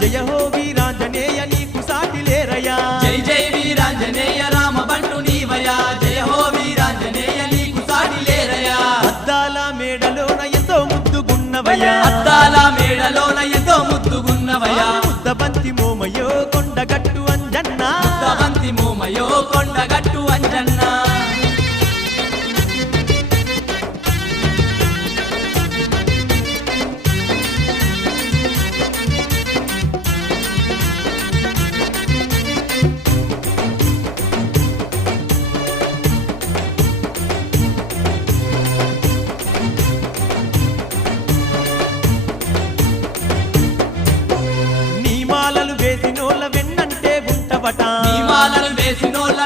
జయ హో వీరాంజనేయ నీకు సాటి లేరయ్యా జై జై వీరాంజనేయ రామ బంటు నీవయ్యా జయ హో వీరాంజనేయ నీకు సాటి లేరయ్యా అద్దాల మేడలోన ఎంతో ముద్దుగున్నవయ్యా అద్దాల మేడలోన ఎంతో ముద్దుగున్నవయ్యా ముద్దబంతి మోమయో కొండగట్టు అంజన్న ముద్దబంతి మోమయో కొండగట్టు అంజన్న నీ మాలలు వేసినోళ్ళ వెన్నంటే ఉంటవట నీ మాలలు వేసినోళ్ళ